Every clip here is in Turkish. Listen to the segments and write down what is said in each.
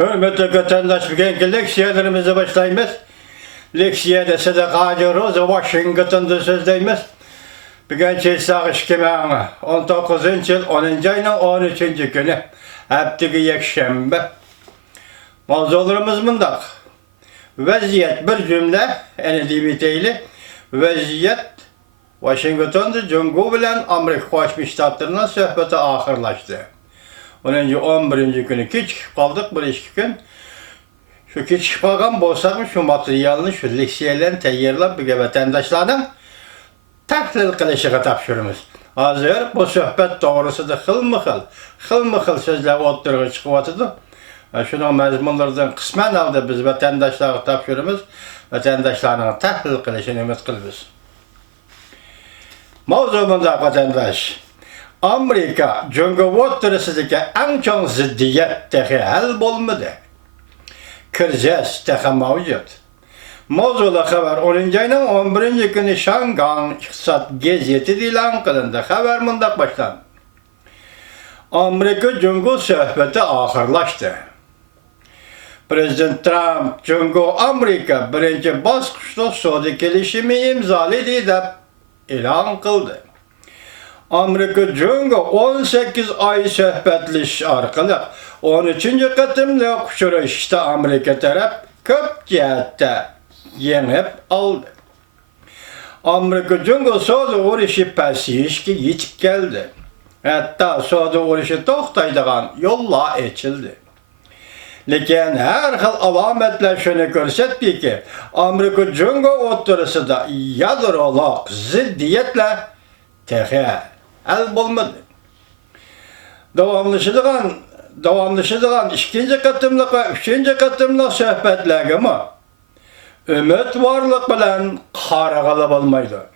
Hürmetli vatandaş, bugünkü leksiyalarımızı başlayımız. Leksiyada Sadaka Rosa Washington'da sözdeyimiz. Bugün sağış kemeğine 19. yıl 10. ayının 13. günü. Heptiki yekşembe. Mavzularımız bundak. Vaziyet bir cümle, enedibiteyle. Vaziyet Washington'da Cumhur bilen Amerika Koşmuş Ştatlarına söhbeti ahırlaştı. 11. günü keçip kaldık bir iki gün. Şu keçip kalgan bolsak şu materyalini, şu leksiyelerini teyyarlap bir vatandaşlardan tahlil kılışıga tapşırımız. Hazır bu söhbet doğrusu da xıl sözler otturga çıkıp atıdı. Şunun mezmunlardan kısmen aldı biz vatandaşlara tapşırımız. Vatandaşlarına tahlil kılışını ümit kılırız. Mavzumunda vatandaş. Amerika Cumhurbaşkanı'ndaki en çok ziddiyet tehi hal bolmadı. Kriz tehi mevcut. Mavzula haber 10. ayının 11. günü Şangan İktisat Gezeti ilan kılındı. Haber mundak başlandı. Amerika Cumhur söhbeti ahırlaştı. Prezident Trump Cumhur Amerika birinci baskışta Suudi kelişimi imzaladı deyip ilan kıldı. Amerika Cumhur 18 ay söhbetliş arkalı 13. katımda uçuruşta Amerika taraf köp cihette yenip aldı. Amerika Cumhur Suudi uğraşı pesiyişki yitip geldi. Hatta Suudi uğraşı toxtaydıgan yolla açıldı. Lekin her xil alametler şunu görsetdi ki Amerika Cumhur oturası da yadrolog ziddiyetle tehe el bulmadı. Davamlaşıdığan ikinci katımlık ve üçüncü katımlık söhbetlerge mi? Ümit varlık bilen qaragalı olmaydı.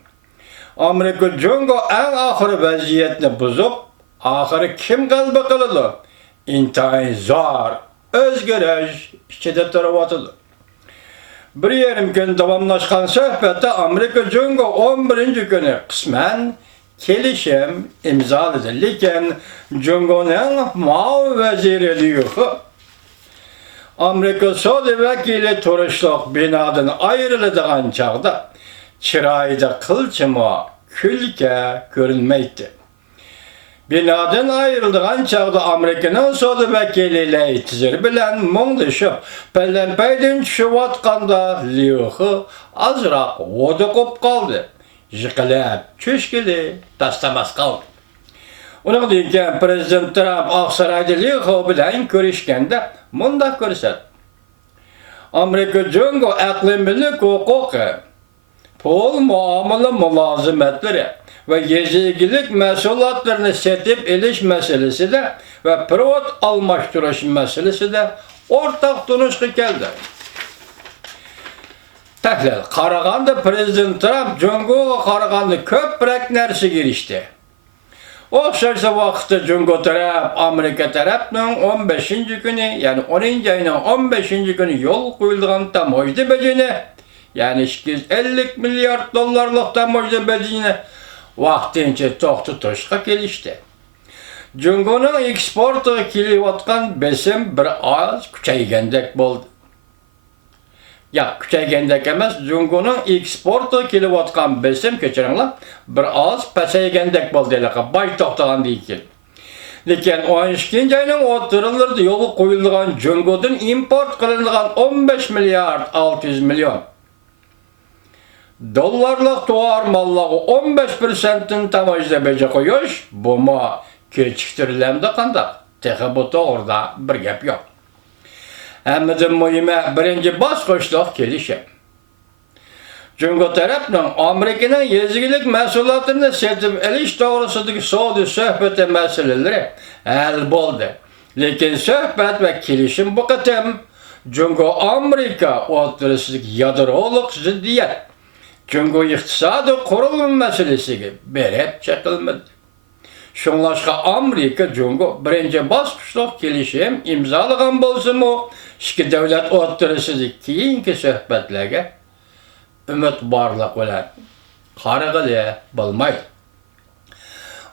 Amerika Cumhur en ahırı vaziyetini bozup, ahırı kim kalbi kılıdı? İntihai zor, özgürüş içinde tarafatıdı. Bir yarım gün davamlaşkan söhbette Amerika Cumhur 11. günü kısmen kelişim imzaladı. Lekin Cumhur'un Mao veziri diyor. Amerika Suudi vekili turuşluk binadan ayrıldığın çağda çırayda kılçıma külke görünmeydi. Binadan ayrıldığın çağda Amerika'nın Suudi vekiliyle itizir bilen munduşu pelenpeyden şuvatkanda liyohu azrak vodukup kaldı. Jıkılep, çüşkili, tastamaz kaldı. Onun deyken Prezident Trump Aksaray'da liyohu bilen görüşkende mundak görset. Amerika Cumhur aklimlik hukuku, pul muamele mülazimetleri ve gezigilik mesulatlarını setip iliş meselesi de ve privat almaştırış meselesi de ortak tunuşku geldi. Tahlil, Qaraganda Prezident Trump Cumhur'a Qaraganda köprek nersi girişti. Oxşarsa vaxtı Cumhur taraf, Amerika tarafının 15. günü, yani 10. ayının 15. günü yol koyulduğun tamoydu becine, yani 250 milyar dolarlık tamoydu becine, vaxtınca toxtu toşqa gelişti. Cumhur'un eksportu kilivatkan besim bir az küçeygendek boldu. Ya küçeygendek emas, Cumhur'un eksportu kilivatkan besim keçirinler bir az peseygendek boldu elaka, baş toxtağın deyken. Lekin 12. ayının oturulurdu yolu koyulduğun Cumhur'dan import kılındıgan 15 milyar 600 milyon. Dolarlık tuvar mallığı 15%'ın tamajda bece koyuş, bu mu keçiktirilemde kandak. Tehe bu orada bir gap yok. Hemidin mühime birinci baskışlık kelişim. Cumhur tarafının Amerika'nın yezigilik mesulatını setip eliş doğrusudaki Suudi söhbeti meseleleri el boldu. Lekin söhbet ve kelişim bu katım Cumhur Amerika oturusudaki yadroluk ziddiyet. Cumhur iktisadı kurulum meselesi berep çekilmedi. Şunlaşka Amerika Cumhur birinci baskışlık kelişim imzalagan bolsun mu, iki devlet oturusudaki keyinki söhbetlerge ümit barlık bilen qaragalı bolmaydı.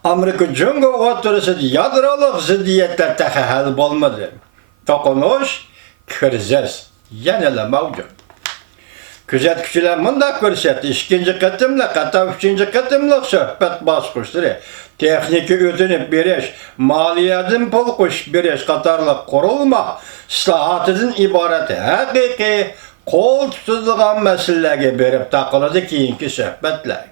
Amerika Cumhur oturusudaki yadroluk ziddiyetler tehi hal bolmadı. Tokunuş kriz yanıla mevcut. Küzetkiçiler mındak görsetdi. İkinci kıtımla, hatta üçüncü kıtımlık söhbet basmıştır. Texniki ödünüp beriş, maliyedin pul kuş beriş katarlık kurulma, islahatıdın ibareti hakiki, kol tutulgan meselelere berip takılıdı kiyinki söhbetler.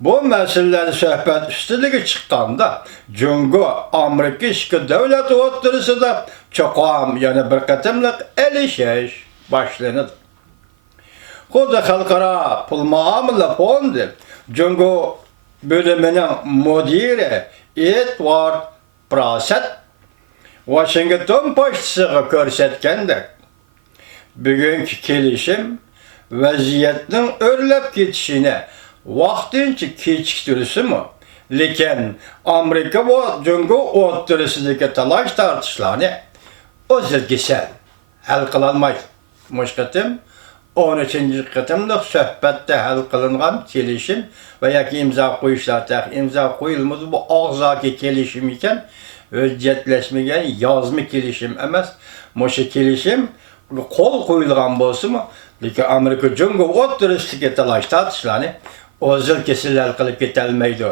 Bu meseleleri söhbet üstülüğü çıkkanda, Cungo, Amerika işki devlet oturısı da çoğam yani bir kıtımlık elişeş başlanır. Koda halkara pul muamele fondu, Cungo bölümünün müdiri Edward Praset, Washington Post'ı körsetkende, bugünkü kelişim vaziyetin örlep gitişine vaqtincha kechiktirilishi mi? Lekin Amerika va Jungo o'rtasidagi talash tortishlarni o'zilgisi hal qilolmaydi. Mushqatim 13-chi qitimliq suhbatda hal qilingan kelishim va yoki imzo qo'yishlar imzo qo'yilmadi bu og'zaki kelishim ekan, hujjatlashmagan yozma kelishim emas. Mushu kelishim qo'l qo'yilgan bo'lsa-mu, lekin Amerika Jungo o'rtasidagi talash tortishlarni o'zil kesillar qilib ketolmaydi.